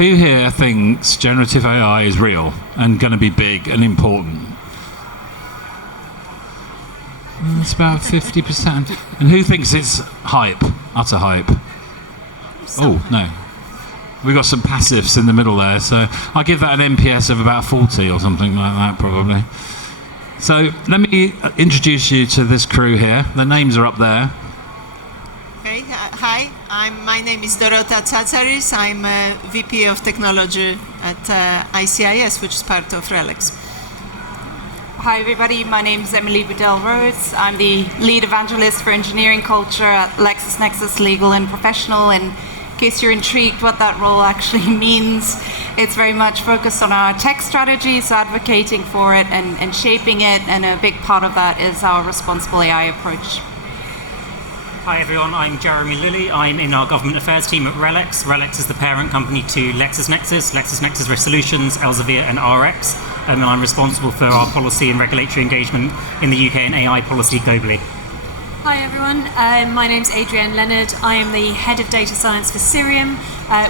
Who here thinks generative AI is real and going to be big and important? It's about 50%. And who thinks it's hype, utter hype? Oh, no. We've got some passives in the middle there, so I'll give that an NPS of about 40 or something like that, probably. So let me introduce you to this crew here. The names are up there. Okay, hi, my name is DOROTA TSATSARIS. I'm a VP of Technology at ICIS, which is part of RELX. Hi everybody, my name is EMILI BUDDELL RHODES. I'm the lead evangelist for engineering culture at LEXISNEXIS Legal and Professional. And in case you're intrigued what that role actually means, it's very much focused on our tech strategy, so advocating for it and shaping it, and a big part of that is our responsible AI approach. Hi everyone, I'm Jeremy Lilly. I'm in our government affairs team at RELX. RELX is the parent company to LexisNexis, LexisNexis Risk Solutions, ELSEVIER and RX. And I'm responsible for our policy and regulatory engagement in the UK and AI policy globally. Hi everyone, my name's ADRIENNE Leonard. I am the head of data science for CIRIUM,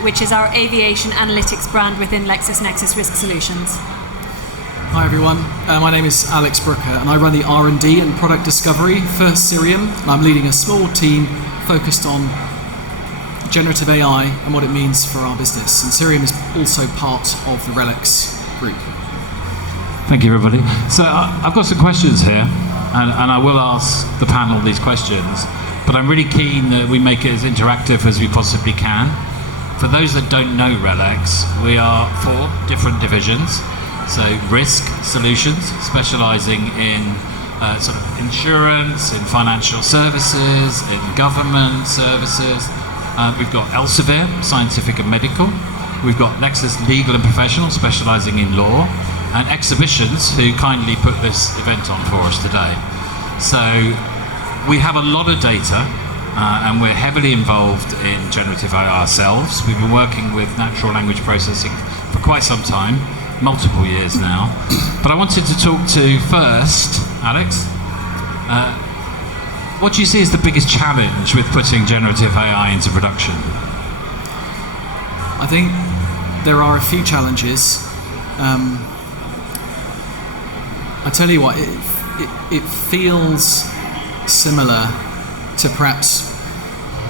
which is our aviation analytics brand within LexisNexis Risk Solutions. Hi everyone, my name is Alex Brooker and I run the R&D and product discovery for CIRIUM. I'm leading a small team focused on generative AI and what it means for our business. And CIRIUM is also part of the RELX group. Thank you, everybody. So I've got some questions here, and I will ask the panel these questions, but I'm really keen that we make it as interactive as we possibly can. For those that don't know RELX, we are 4 different divisions. So risk solutions, specializing in sort of insurance, in financial services, in government services. We've got ELSEVIER, scientific and medical. We've got Lexis Legal and Professional, specializing in law. And Exhibitions, who kindly put this event on for us today. So we have a lot of data, and we're heavily involved in generative AI ourselves. We've been working with natural language processing for quite some time, multiple years now. But I wanted to talk to first, Alex, what do you see as the biggest challenge with putting generative AI into production? I think there are a few challenges. I tell you what, it feels similar to perhaps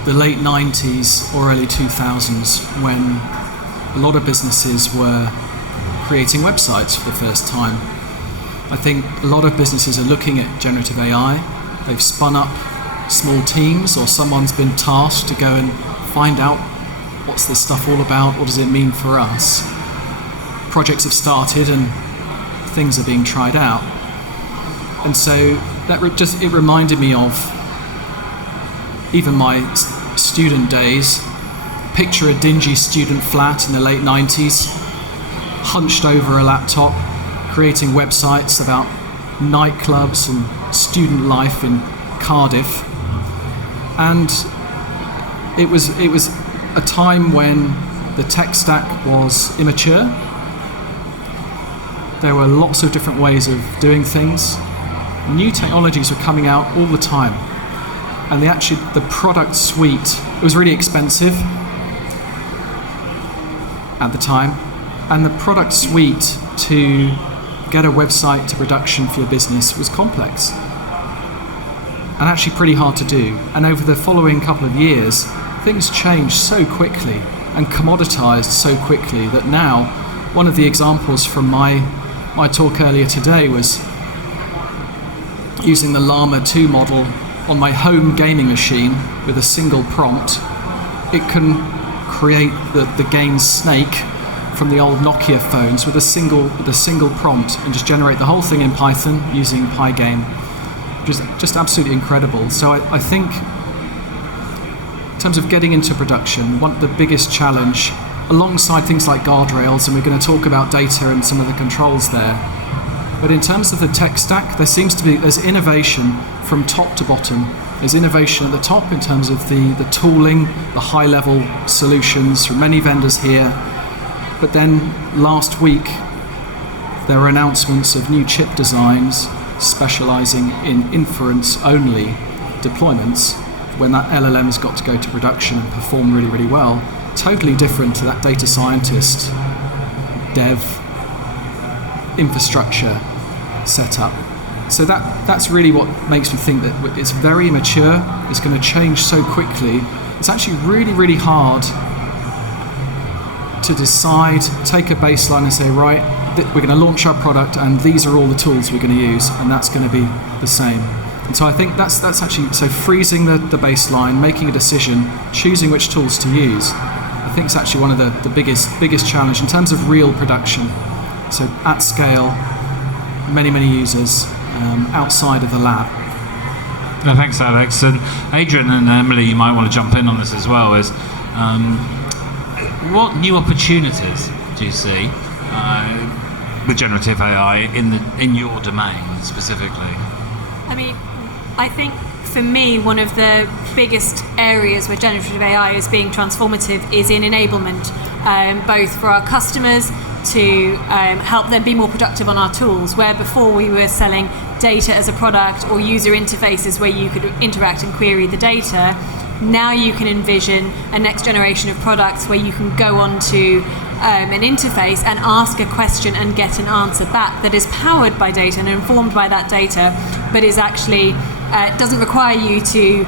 the late 90s or early 2000s when a lot of businesses were creating websites for the first time. I think a lot of businesses are looking at generative AI. They've spun up small teams, or someone's been tasked to go and find out what's this stuff all about, what does it mean for us. Projects have started and things are being tried out, and so that it reminded me of even my student days. Picture a dingy student flat in the late 90s, hunched over a laptop, creating websites about nightclubs and student life in Cardiff. And it was a time when the tech stack was immature. There were lots of different ways of doing things. New technologies were coming out all the time. And the product suite, it was really expensive at the time. And the product suite to get a website to production for your business was complex and actually pretty hard to do. And over the following couple of years, things changed so quickly and commoditized so quickly that now, one of the examples from my talk earlier today was using the Llama 2 model on my home gaming machine with a single prompt. It can create the game Snake from the old Nokia phones with a single prompt and just generate the whole thing in Python using Pygame, which is just absolutely incredible. So I think in terms of getting into production, the biggest challenge, alongside things like guardrails, and we're going to talk about data and some of the controls there, but in terms of the tech stack, there's innovation from top to bottom. There's innovation at the top in terms of the tooling, the high-level solutions from many vendors here. But then last week, there were announcements of new chip designs specializing in inference-only deployments when that LLM's got to go to production and perform really, really well, totally different to that data scientist, dev, infrastructure setup. So that's really what makes me think that it's very immature. It's going to change so quickly. It's actually really, really hard to decide, take a baseline and say, right, we're going to launch our product and these are all the tools we're going to use, and that's going to be the same. And so I think that's actually, so freezing the baseline, making a decision, choosing which tools to use, I think is actually one of the biggest challenge in terms of real production. So at scale, many users outside of the lab. No, thanks, Alex. And Adrienne and Emily, you might want to jump in on this as well. Is what new opportunities do you see with generative AI in your domain specifically? I mean, I think for me, one of the biggest areas where generative AI is being transformative is in enablement, both for our customers to help them be more productive on our tools, where before we were selling data as a product or user interfaces where you could interact and query the data. Now you can envision a next generation of products where you can go onto an interface and ask a question and get an answer back that is powered by data and informed by that data, but is actually doesn't require you to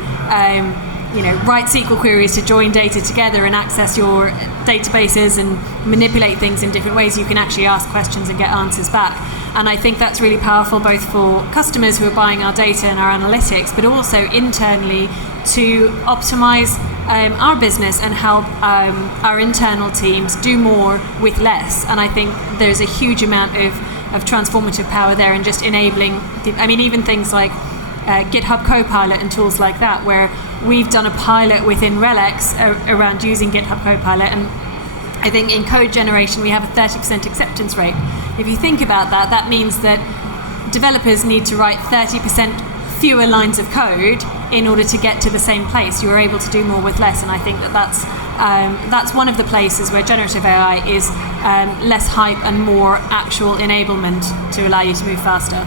write SQL queries to join data together and access your databases and manipulate things in different ways. You can actually ask questions and get answers back. And I think that's really powerful both for customers who are buying our data and our analytics, but also internally to optimize our business and help our internal teams do more with less. And I think there's a huge amount of transformative power there in just enabling, even things like GitHub Copilot and tools like that, where we've done a pilot within RELX around using GitHub Copilot, and I think in code generation we have a 30% acceptance rate. If you think about that, that means that developers need to write 30% fewer lines of code in order to get to the same place. You're able to do more with less, and I think that's one of the places where generative AI is less hype and more actual enablement to allow you to move faster.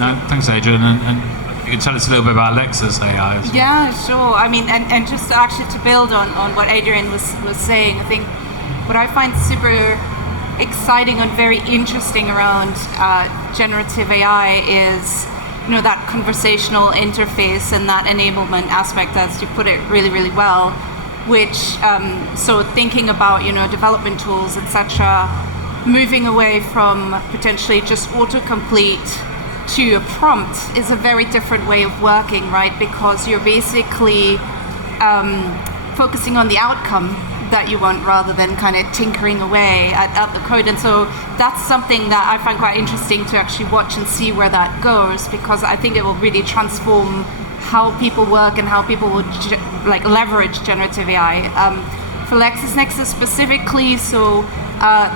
No, thanks, Adrienne, and you can tell us a little bit about LEXIS AI as well. Yeah, sure. And just actually to build on what Adrienne was saying, I think what I find super exciting and very interesting around generative AI is that conversational interface and that enablement aspect, as you put it really, really well, which so thinking about development tools, etc., moving away from potentially just autocomplete to a prompt is a very different way of working, right? Because you're basically focusing on the outcome that you want rather than kind of tinkering away at the code. And so that's something that I find quite interesting to actually watch and see where that goes, because I think it will really transform how people work and how people will leverage generative AI. For LexisNexis specifically, so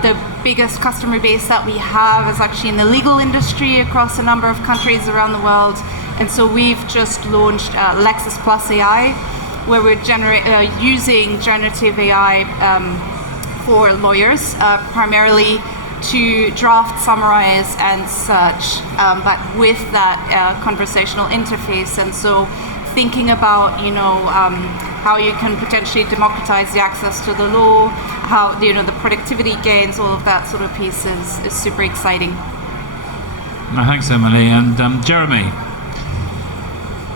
the biggest customer base that we have is actually in the legal industry across a number of countries around the world. And so we've just launched Lexis Plus AI, where we're using generative AI for lawyers, primarily to draft, summarize, and search, but with that conversational interface. And so thinking about, how you can potentially democratize the access to the law, how, the productivity gains, all of that sort of piece is super exciting. No, thanks, Emily. And Jeremy,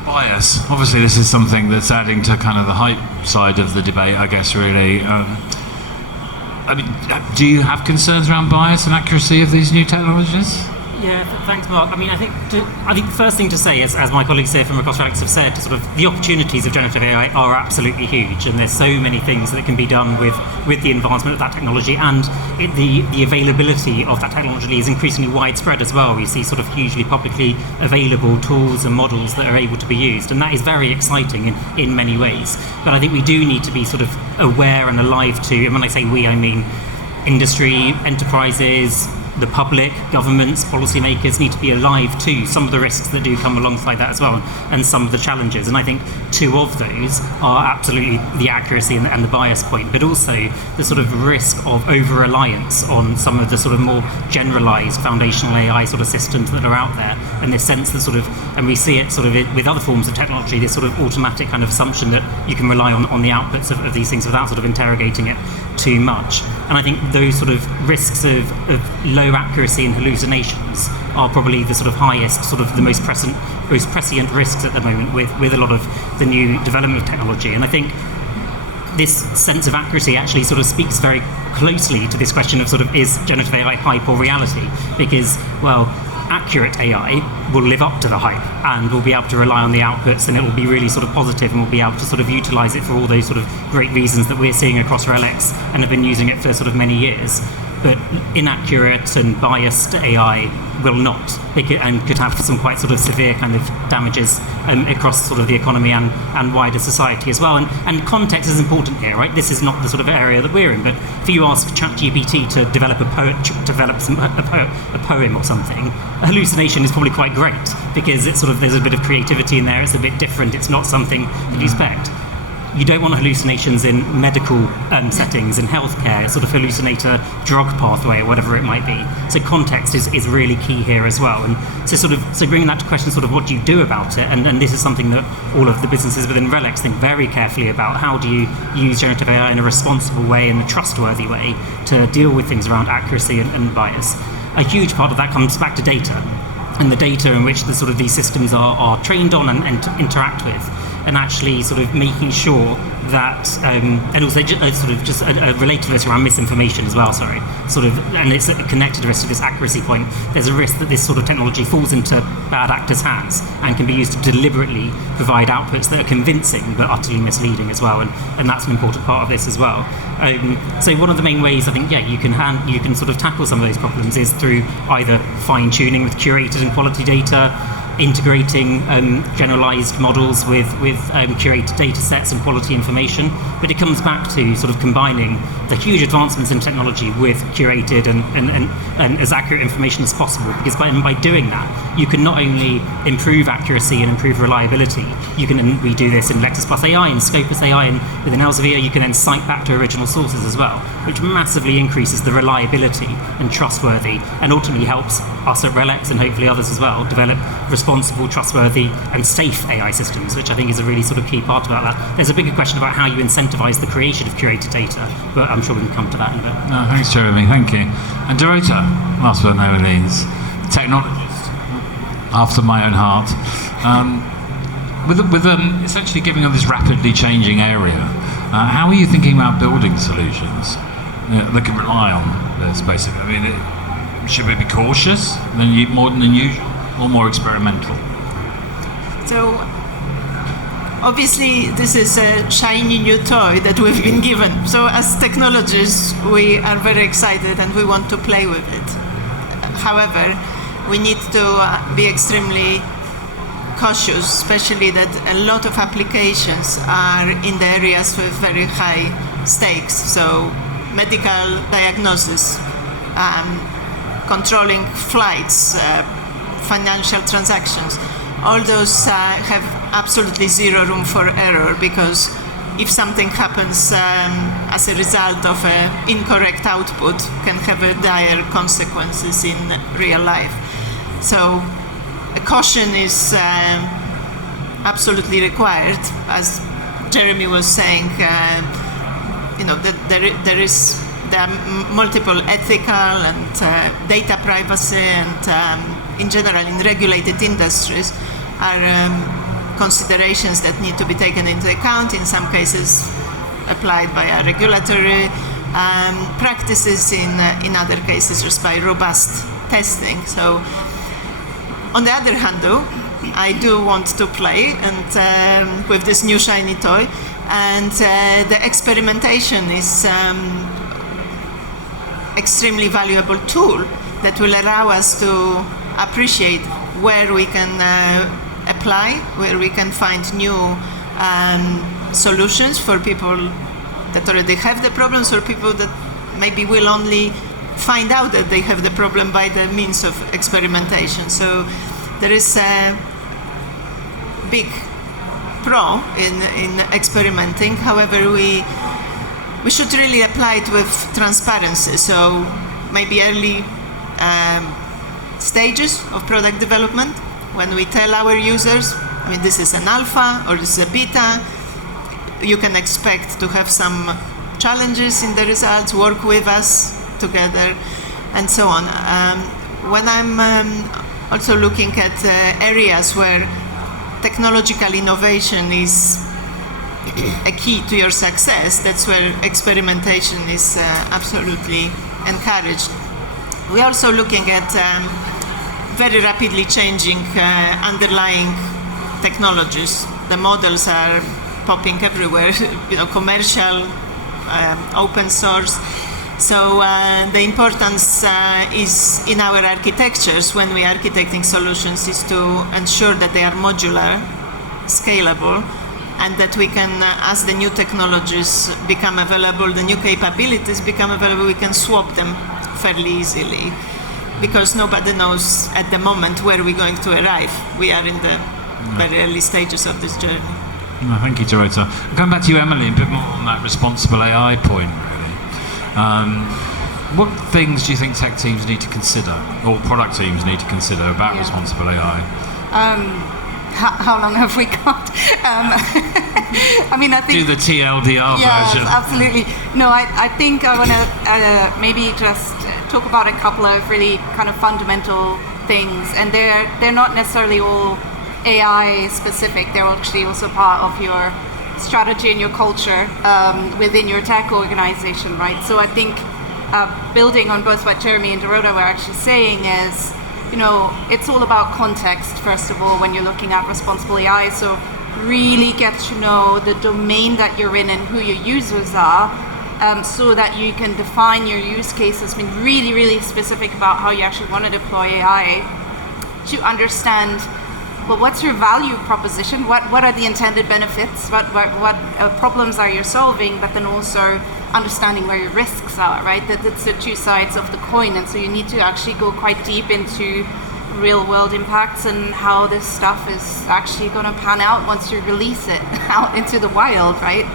bias. Obviously, this is something that's adding to kind of the hype side of the debate, I guess, really. Do you have concerns around bias and accuracy of these new technologies? Yeah, thanks, Mark. I think the first thing to say is, as my colleagues here from across RELX have said, sort of the opportunities of generative AI are absolutely huge, and there's so many things that can be done with the advancement of that technology, and the availability of that technology is increasingly widespread as well. We see sort of hugely publicly available tools and models that are able to be used, and that is very exciting in many ways. But I think we do need to be sort of aware and alive to, and when I say we, I mean industry, enterprises, the public, governments, policymakers need to be alive to some of the risks that do come alongside that as well, and some of the challenges. And I think two of those are absolutely the accuracy and the bias point, but also the sort of risk of over-reliance on some of the sort of more generalized foundational AI sort of systems that are out there, and this sense that sort of, and we see it sort of with other forms of technology, this sort of automatic kind of assumption that you can rely on the outputs of these things without sort of interrogating it too much. And I think those sort of risks of low accuracy and hallucinations are probably the sort of highest, sort of the most prescient risks at the moment with a lot of the new development of technology. And I think this sense of accuracy actually sort of speaks very closely to this question of sort of, is generative AI hype or reality? Because, well, accurate AI will live up to the hype and will be able to rely on the outputs, and it will be really sort of positive, and we'll be able to sort of utilize it for all those sort of great reasons that we're seeing across RELX and have been using it for sort of many years. But inaccurate and biased AI will not, and could have some quite sort of severe kind of damages across sort of the economy and wider society as well. And context is important here, right? This is not the sort of area that we're in, but if you ask ChatGPT to develop a poem or something, a hallucination is probably quite great, because it's sort of, there's a bit of creativity in there, it's a bit different, it's not something that you expect. You don't want hallucinations in medical settings, in healthcare, sort of hallucinate a drug pathway or whatever it might be. So context is really key here as well. And so bringing that to question, sort of what do you do about it? And this is something that all of the businesses within RELX think very carefully about. How do you use generative AI in a responsible way, in a trustworthy way, to deal with things around accuracy and bias? A huge part of that comes back to data, and the data in which the sort of these systems are trained on and interact with, and actually sort of making sure that, and also just a related risk around misinformation as well, and it's connected to the risk of this accuracy point. There's a risk that this sort of technology falls into bad actors' hands and can be used to deliberately provide outputs that are convincing but utterly misleading as well, and that's an important part of this as well. So one of the main ways I think, you can sort of tackle some of those problems is through either fine-tuning with curated and quality data, integrating generalized models with curated data sets and quality information, but it comes back to sort of combining the huge advancements in technology with curated and as accurate information as possible, because by doing that, you can not only improve accuracy and improve reliability, and we do this in Lexis Plus AI and Scopus AI, and within Elsevier, you can then cite back to original sources as well, which massively increases the reliability and trustworthy, and ultimately helps us at RELX, and hopefully others as well, develop responsible, trustworthy, and safe AI systems, which I think is a really sort of key part about that. There's a bigger question about how you incentivize the creation of curated data, but I'm sure we can come to that in a bit. No, thanks, Jeremy. Thank you. And Dorota, last but not least, technologist after my own heart, with essentially giving on this rapidly changing area. How are you thinking about building solutions that can rely on this? Basically, I mean, should we be cautious more than usual, or more experimental? So obviously this is a shiny new toy that we've been given. So as technologists, we are very excited and we want to play with it. However, we need to be extremely cautious, especially that a lot of applications are in the areas with very high stakes. So medical diagnosis, controlling flights, financial transactions, all those have absolutely zero room for error, because if something happens as a result of an incorrect output, can have dire consequences in real life. So caution is absolutely required. As Jeremy was saying, there are multiple ethical and data privacy and in general in regulated industries are considerations that need to be taken into account, in some cases applied by our regulatory practices, in other cases just by robust testing. So on the other hand, though, I do want to play and with this new shiny toy, and the experimentation is extremely valuable tool that will allow us to appreciate where we can apply, where we can find new solutions for people that already have the problems, or people that maybe will only find out that they have the problem by the means of experimentation. So there is a big pro in experimenting. However, we should really apply it with transparency. So maybe early stages of product development, when we tell our users, I mean, this is an alpha or this is a beta, you can expect to have some challenges in the results, work with us together, and so on. When I'm also looking at areas where technological innovation is a key to your success, that's where experimentation is absolutely encouraged. We're also looking at very rapidly changing underlying technologies. The models are popping everywhere, commercial, open source. So the importance is in our architectures when we are architecting solutions is to ensure that they are modular, scalable, and that we can, as the new technologies become available, the new capabilities become available, we can swap them fairly easily, because nobody knows at the moment where we're going to arrive. We are in the very early stages of this journey. No, thank you, Dorota. Going back to you, Emily, a bit more on that responsible AI point, really. What things do you think tech teams need to consider, or product teams need to consider about responsible AI? How long have we got? I mean, I think... Do the TLDR version. Yes, absolutely. No, I think I want to maybe just talk about a couple of really kind of fundamental things, and they're not necessarily all AI specific. They're actually also part of your strategy and your culture within your tech organization, right? So I think building on both what Jeremy and Dorota were actually saying is, it's all about context, first of all, when you're looking at responsible AI. So really get to know the domain that you're in and who your users are, so that you can define your use cases, being really, really specific about how you actually want to deploy AI, to understand, well, what's your value proposition? What are the intended benefits? What problems are you solving? But then also understanding where your risks are, right? That's the two sides of the coin. And so you need to actually go quite deep into real world impacts and how this stuff is actually going to pan out once you release it out into the wild, right?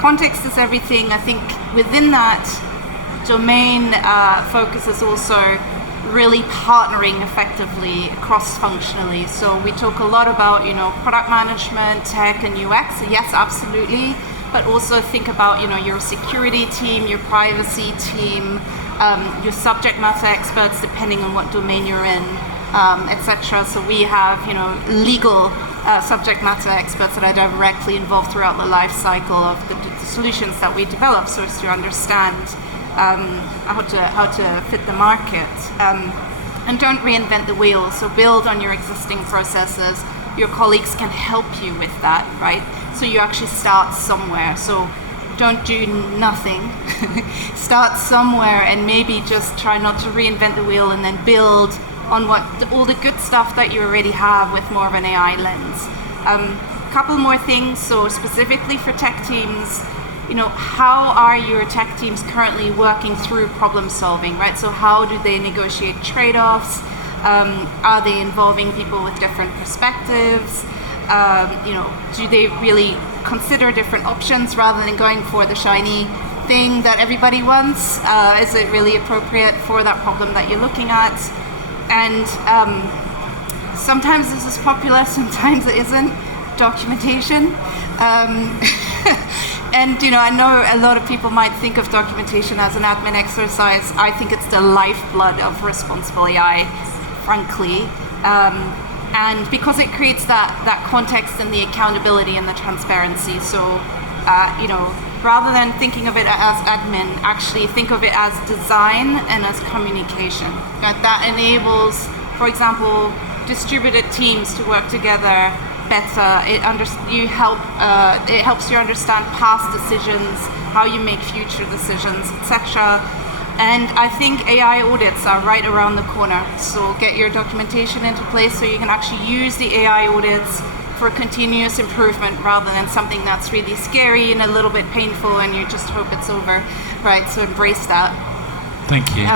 Context is everything. I think within that domain focus is also really partnering effectively cross-functionally. So we talk a lot about, product management, tech, and UX. So yes, absolutely. But also think about, your security team, your privacy team, your subject matter experts, depending on what domain you're in, etc. So we have, legal subject matter experts that are directly involved throughout the life cycle of the solutions that we develop, so as to understand how to fit the market. And don't reinvent the wheel. So build on your existing processes. Your colleagues can help you with that, right? So you actually start somewhere. So don't do nothing. Start somewhere and maybe just try not to reinvent the wheel, and then build on all the good stuff that you already have with more of an AI lens. Couple more things. So specifically for tech teams, how are your tech teams currently working through problem solving, right? So how do they negotiate trade-offs? Are they involving people with different perspectives? Do they really consider different options rather than going for the shiny thing that everybody wants? Is it really appropriate for that problem that you're looking at? And sometimes this is popular, sometimes it isn't. Documentation. And I know a lot of people might think of documentation as an admin exercise. I think it's the lifeblood of responsible AI, frankly. And because it creates that context and the accountability and the transparency. So, rather than thinking of it as admin, actually think of it as design and as communication. That enables, for example, distributed teams to work together better. It helps you understand past decisions, how you make future decisions, etc. And I think AI audits are right around the corner. So get your documentation into place so you can actually use the AI audits for continuous improvement rather than something that's really scary and a little bit painful and you just hope it's over, right? So embrace that. Thank you.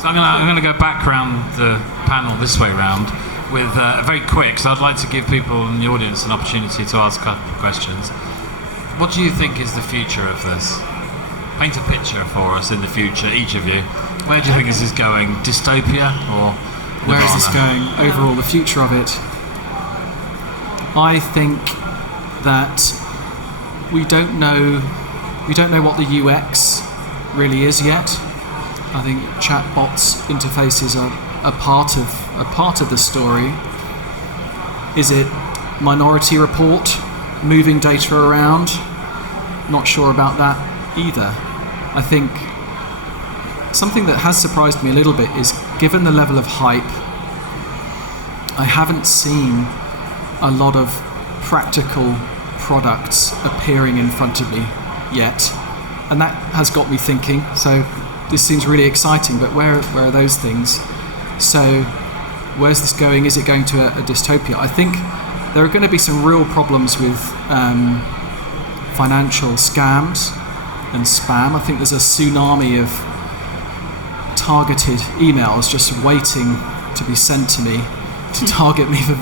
So I'm going to go back around the panel this way round with very quick, so I'd like to give people in the audience an opportunity to ask a couple of questions. What do you think is the future of this? Paint a picture for us in the future, each of you. Where do you think this is going? Dystopia or nirvana? Where is this going? Overall, the future of it. I think that we don't know what the UX really is yet. I think chatbots interfaces are a part of the story. Is it Minority Report, moving data around? Not sure about that either. I think something that has surprised me a little bit is, given the level of hype, I haven't seen a lot of practical products appearing in front of me yet, and that has got me thinking, so this seems really exciting, but where are those things? So where's this going? Is it going to a dystopia? I think there are going to be some real problems with financial scams and spam. I think there's a tsunami of targeted emails just waiting to be sent to me to target me for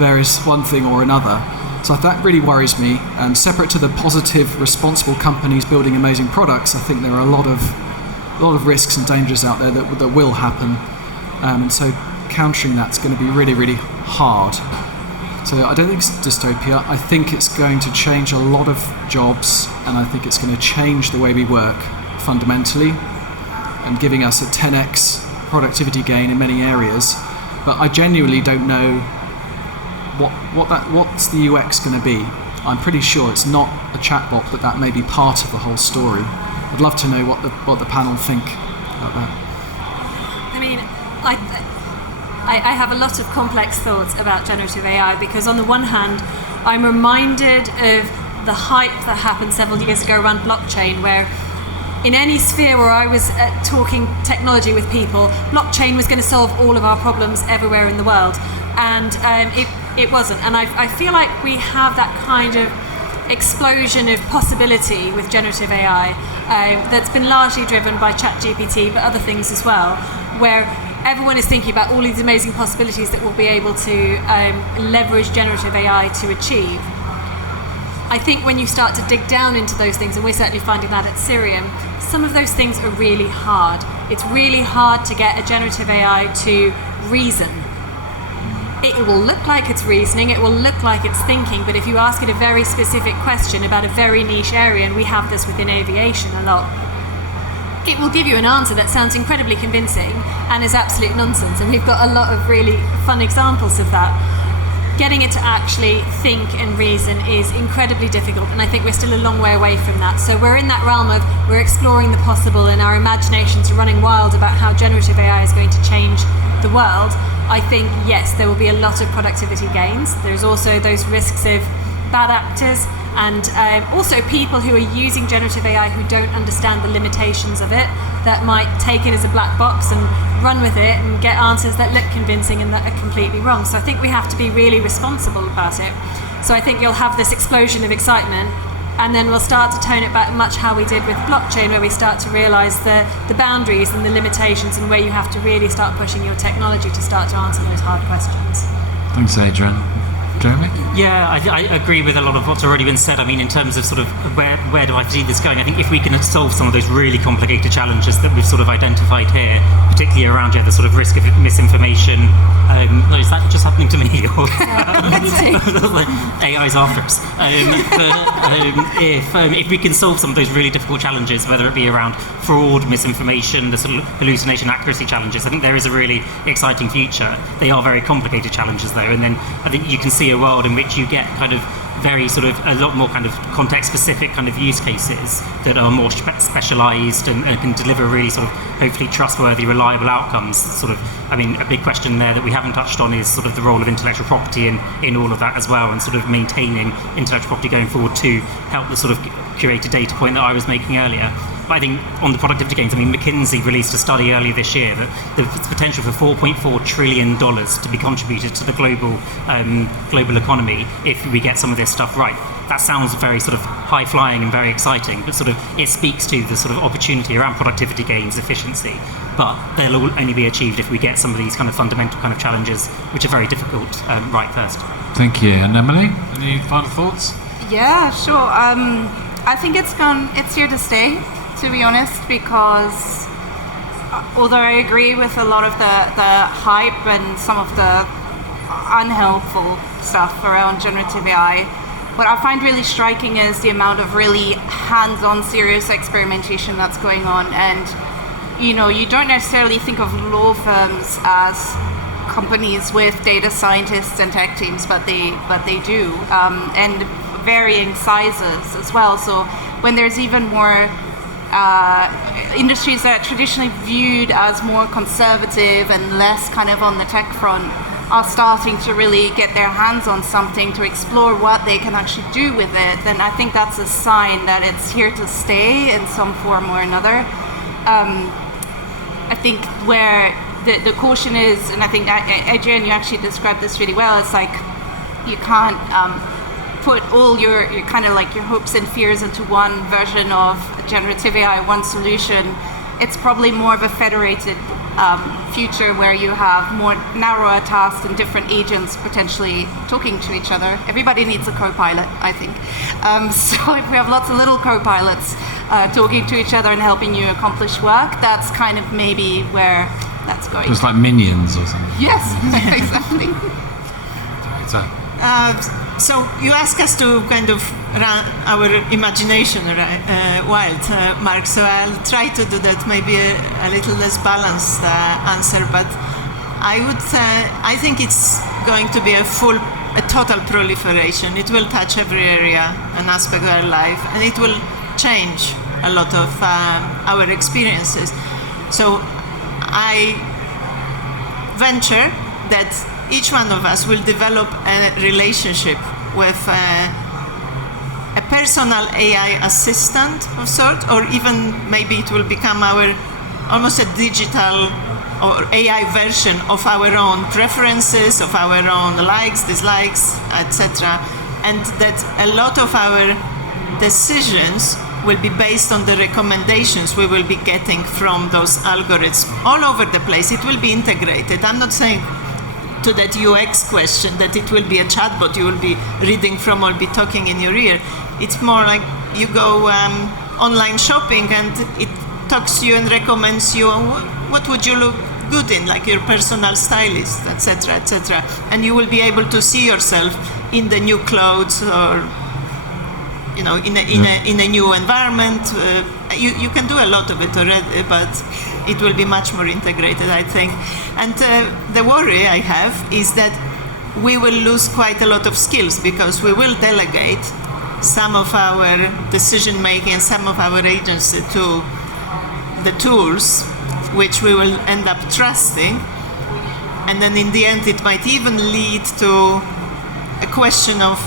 one thing or another. So that really worries me. Separate to the positive, responsible companies building amazing products, I think there are a lot of risks and dangers out there that will happen. And so countering that's going to be really, really hard. So I don't think it's dystopia. I think it's going to change a lot of jobs, and I think it's going to change the way we work fundamentally and giving us a 10x productivity gain in many areas. But I genuinely don't know what's the UX going to be. I'm pretty sure it's not a chatbot, but that may be part of the whole story. I'd love to know what the panel think about that. I mean, I have a lot of complex thoughts about generative AI, because on the one hand, I'm reminded of the hype that happened several years ago around blockchain, where in any sphere where I was talking technology with people, blockchain was going to solve all of our problems everywhere in the world. And it wasn't. And I feel like we have that kind of explosion of possibility with generative AI that's been largely driven by ChatGPT, but other things as well, where everyone is thinking about all these amazing possibilities that we'll be able to leverage generative AI to achieve. I think when you start to dig down into those things, and we're certainly finding that at CIRIUM, some of those things are really hard. It's really hard to get a generative AI to reason. It will look like it's reasoning, it will look like it's thinking, but if you ask it a very specific question about a very niche area, and we have this within aviation a lot, it will give you an answer that sounds incredibly convincing and is absolute nonsense. And we've got a lot of really fun examples of that. Getting it to actually think and reason is incredibly difficult, and I think we're still a long way away from that. So we're in that realm of we're exploring the possible, and our imaginations are running wild about how generative AI is going to change the world. I think, yes, there will be a lot of productivity gains. There's also those risks of bad actors, and also people who are using generative AI who don't understand the limitations of it, that might take it as a black box and run with it and get answers that look convincing and that are completely wrong. So I think we have to be really responsible about it. So I think you'll have this explosion of excitement, and then we'll start to tone it back much how we did with blockchain, where we start to realise the boundaries and the limitations, and where you have to really start pushing your technology to start to answer those hard questions. Thanks, Adrienne. Jeremy? Yeah, I agree with a lot of what's already been said. I mean, in terms of sort of where do I see this going, I think if we can solve some of those really complicated challenges that we've sort of identified here, particularly around the sort of risk of misinformation, is that just happening to me? Or AI's after us. If we can solve some of those really difficult challenges, whether it be around fraud, misinformation, the sort of hallucination accuracy challenges, I think there is a really exciting future. They are very complicated challenges though, and then I think you can see a world in which you get kind of very sort of a lot more kind of context specific kind of use cases that are more specialized and can deliver really sort of hopefully trustworthy, reliable outcomes. Sort of, I mean, a big question there that we haven't touched on is sort of the role of intellectual property in all of that as well, and sort of maintaining intellectual property going forward to help the sort of curated data point that I was making earlier. I think on the productivity gains, I mean, McKinsey released a study earlier this year that there's potential for $4.4 trillion to be contributed to the global economy if we get some of this stuff right. That sounds very sort of high-flying and very exciting, but sort of it speaks to the sort of opportunity around productivity gains, efficiency. But they'll only be achieved if we get some of these kind of fundamental kind of challenges, which are very difficult, right first. Thank you. And Emily, any final thoughts? Yeah, sure. I think it's here to stay, to be honest, because although I agree with a lot of the hype and some of the unhelpful stuff around generative AI, what I find really striking is the amount of really hands-on, serious experimentation that's going on. And, you know, you don't necessarily think of law firms as companies with data scientists and tech teams, but they do, and varying sizes as well. So when there's even more industries that are traditionally viewed as more conservative and less kind of on the tech front are starting to really get their hands on something to explore what they can actually do with it, then I think that's a sign that it's here to stay in some form or another. I think where the caution is, and I think, Adrienne, you actually described this really well, it's like you can't put all your kind of like your hopes and fears into one version of generative AI, one solution. It's probably more of a federated future where you have more narrower tasks and different agents potentially talking to each other. Everybody needs a co-pilot, I think. So if we have lots of little co-pilots talking to each other and helping you accomplish work, that's kind of maybe where that's going. Just like minions or something. Yes, exactly. So you ask us to kind of run our imagination wild, Mark, so I'll try to do that, maybe a little less balanced answer, but I think it's going to be a total proliferation. It will touch every area and aspect of our life, and it will change a lot of our experiences. So I venture that each one of us will develop a relationship with a personal AI assistant of sort, or even maybe it will become almost a digital or AI version of our own preferences, of our own likes, dislikes, etc. And that a lot of our decisions will be based on the recommendations we will be getting from those algorithms all over the place. It will be integrated. I'm not saying to that UX question that it will be a chatbot you will be reading from or be talking in your ear. It's more like you go online shopping and it talks to you and recommends you what would you look good in, like your personal stylist, etc., etc. And you will be able to see yourself in the new clothes or in a new environment. You can do a lot of it already, but it will be much more integrated, I think. And the worry I have is that we will lose quite a lot of skills because we will delegate some of our decision making and some of our agency to the tools which we will end up trusting. And then in the end it might even lead to a question of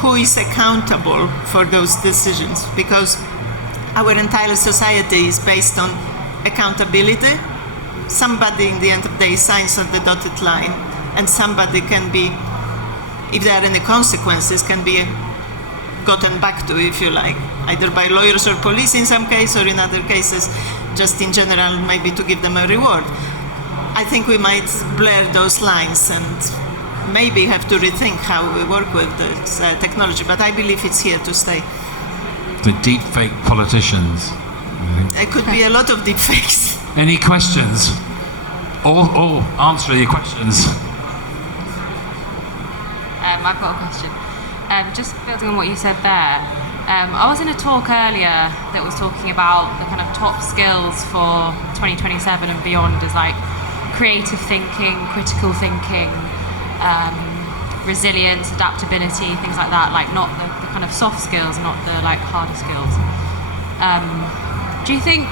who is accountable for those decisions, because our entire society is based on accountability. Somebody in the end of the day signs on the dotted line, and somebody can be, if there are any consequences, can be gotten back to, if you like, either by lawyers or police in some cases, or in other cases just in general maybe to give them a reward. I think we might blur those lines and maybe have to rethink how we work with this technology, but I believe it's here to stay. The deepfake politicians. There could be a lot of deepfakes. Any questions? Or answer your questions. I've got a question. Just building on what you said there, I was in a talk earlier that was talking about the kind of top skills for 2027 and beyond is like creative thinking, critical thinking, resilience, adaptability, things like that, like not the kind of soft skills, not the like harder skills. Do you think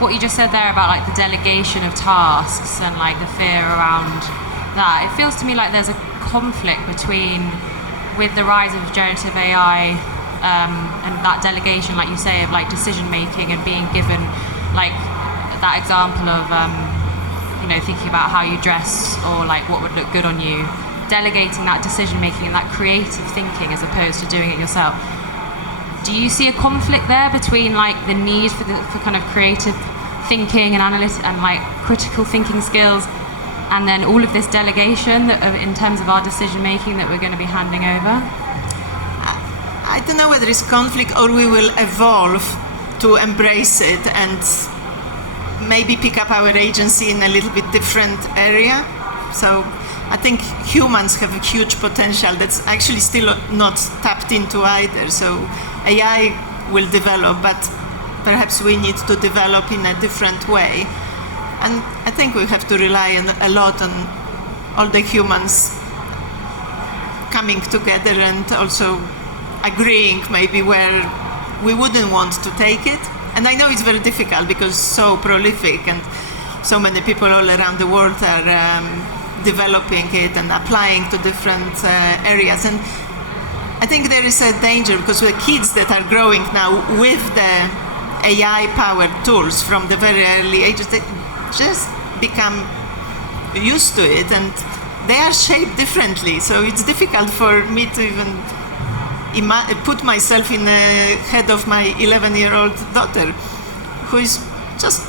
what you just said there about like the delegation of tasks and like the fear around that, it feels to me like there's a conflict between, with the rise of generative AI, and that delegation, like you say, of like decision making and being given like that example of thinking about how you dress or like what would look good on you, delegating that decision making and that creative thinking as opposed to doing it yourself. Do you see a conflict there between like the need for kind of creative thinking and analytic and like critical thinking skills, and then all of this delegation in terms of our decision making that we're going to be handing over? I don't know whether it's conflict or we will evolve to embrace it and maybe pick up our agency in a little bit different area. So I think humans have a huge potential that's actually still not tapped into either. So AI will develop, but perhaps we need to develop in a different way. And I think we have to rely a lot on all the humans coming together and also agreeing maybe where we wouldn't want to take it. And I know it's very difficult because it's so prolific and so many people all around the world are developing it and applying to different areas. And I think there is a danger because the kids that are growing now with the AI-powered tools from the very early ages, they just become used to it and they are shaped differently. So it's difficult for me to even put myself in the head of my 11-year-old daughter, who is just,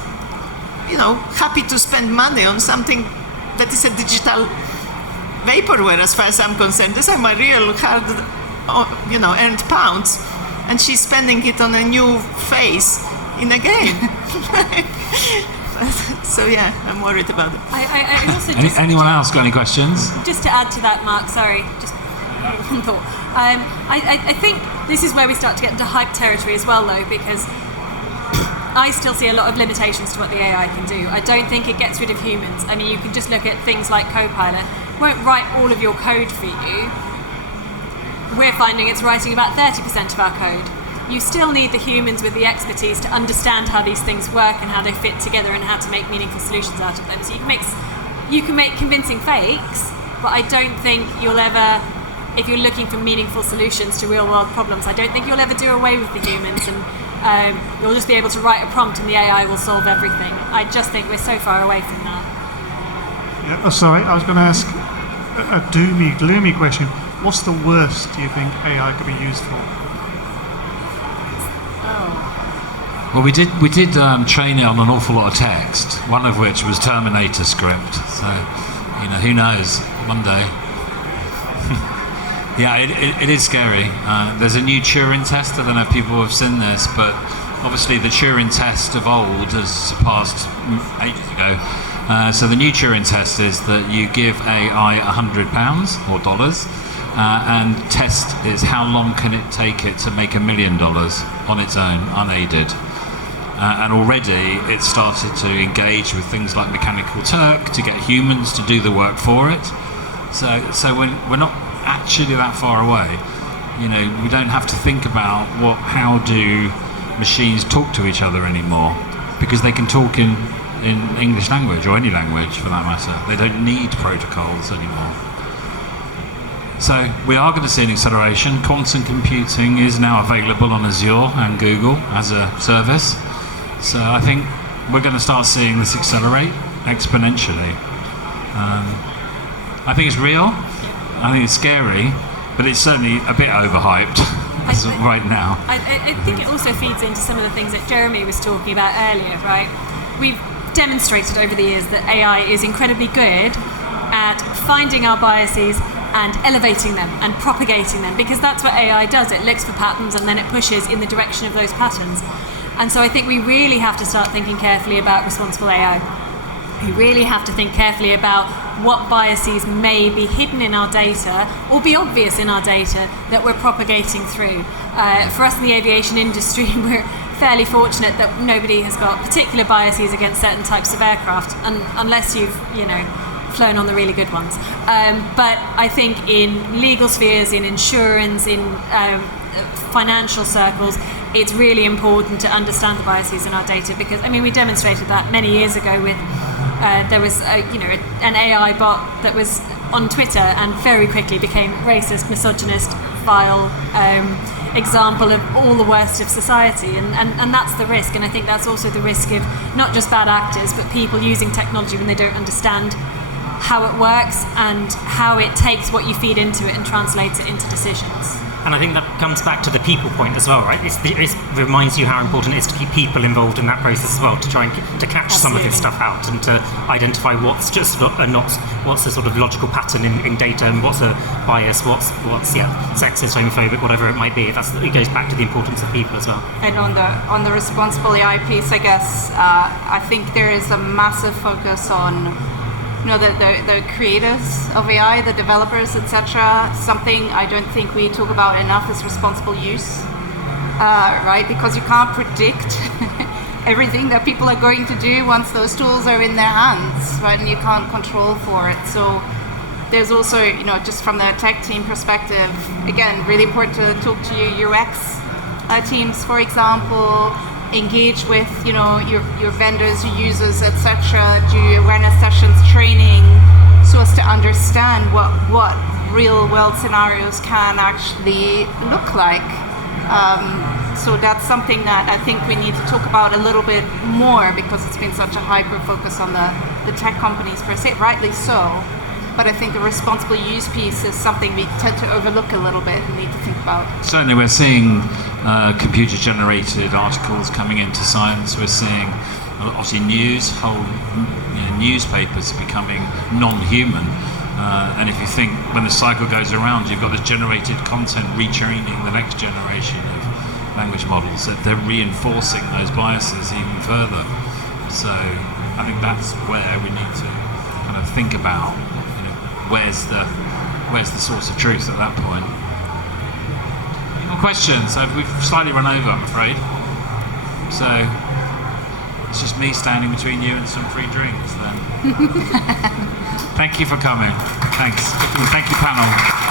happy to spend money on something that is a digital vaporware, as far as I'm concerned. These are my real hard, earned pounds, and she's spending it on a new face in a game. So yeah, I'm worried about it. I also Anyone else got any questions? Just to add to that, Mark, sorry, just one thought. I think this is where we start to get into hype territory as well, though, because I still see a lot of limitations to what the AI can do. I don't think it gets rid of humans. I mean, you can just look at things like Copilot. It won't write all of your code for you. We're finding it's writing about 30% of our code. You still need the humans with the expertise to understand how these things work and how they fit together and how to make meaningful solutions out of them. So you can make convincing fakes, but I don't think you'll ever, if you're looking for meaningful solutions to real world problems, I don't think you'll ever do away with the humans, and you'll just be able to write a prompt and the AI will solve everything. I just think we're so far away from that. Yeah, sorry, I was going to ask a gloomy question. What's the worst do you think AI could be used for? Well, we did train it on an awful lot of text, one of which was Terminator script. So, who knows? One day. Yeah, it is scary. There's a new Turing test. I don't know if people have seen this, but obviously the Turing test of old has surpassed ages ago. So the new Turing test is that you give AI £100 or dollars, and test is how long can it take it to make $1 million on its own, unaided. And already it started to engage with things like Mechanical Turk to get humans to do the work for it. So we're not actually that far away. We don't have to think about how do machines talk to each other anymore, because they can talk in English language or any language for that matter. They don't need protocols anymore. So we are going to see an acceleration. Quantum computing is now available on Azure and Google as a service. So I think we're going to start seeing this accelerate exponentially. I think it's real. I think it's scary, but it's certainly a bit overhyped right now. I think it also feeds into some of the things that Jeremy was talking about earlier, right? We've demonstrated over the years that AI is incredibly good at finding our biases and elevating them and propagating them, because that's what AI does. It looks for patterns and then it pushes in the direction of those patterns. And so I think we really have to start thinking carefully about responsible AI. We really have to think carefully about what biases may be hidden in our data or be obvious in our data that we're propagating through. For us in the aviation industry, we're fairly fortunate that nobody has got particular biases against certain types of aircraft, unless you've, flown on the really good ones. But I think in legal spheres, in insurance, in financial circles, it's really important to understand the biases in our data, because we demonstrated that many years ago with there was an AI bot that was on Twitter and very quickly became racist, misogynist, vile example of all the worst of society, and that's the risk. And I think that's also the risk of not just bad actors, but people using technology when they don't understand how it works and how it takes what you feed into it and translates it into decisions. And I think that comes back to the people point as well, right? It reminds you how important it is to keep people involved in that process as well, to try and to catch some of this stuff out and to identify what's just what's the sort of logical pattern in data, and what's a bias, what's sexist, homophobic, whatever it might be. It goes back to the importance of people as well. And on the responsible AI piece, I guess I think there is a massive focus on the creators of AI, the developers, etc. Something I don't think we talk about enough is responsible use, right? Because you can't predict everything that people are going to do once those tools are in their hands, right? And you can't control for it. So there's also, just from the tech team perspective, again, really important to talk to your UX teams, for example. Engage with your vendors, your users, etc. Do awareness sessions, training, so as to understand what real world scenarios can actually look like. So that's something that I think we need to talk about a little bit more, because it's been such a hyper focus on the tech companies per se, rightly so. But I think the responsible use piece is something we tend to overlook a little bit and need to think about. Certainly we're seeing computer-generated articles coming into science. We're seeing, obviously, whole newspapers becoming non-human. And if you think, when the cycle goes around, you've got this generated content retraining the next generation of language models, that they're reinforcing those biases even further. So I think that's where we need to kind of think about, where's the source of truth at that point. Any more questions? We've slightly run over, I'm afraid. So it's just me standing between you and some free drinks then. Thank you for coming. Thanks. Thank you, panel.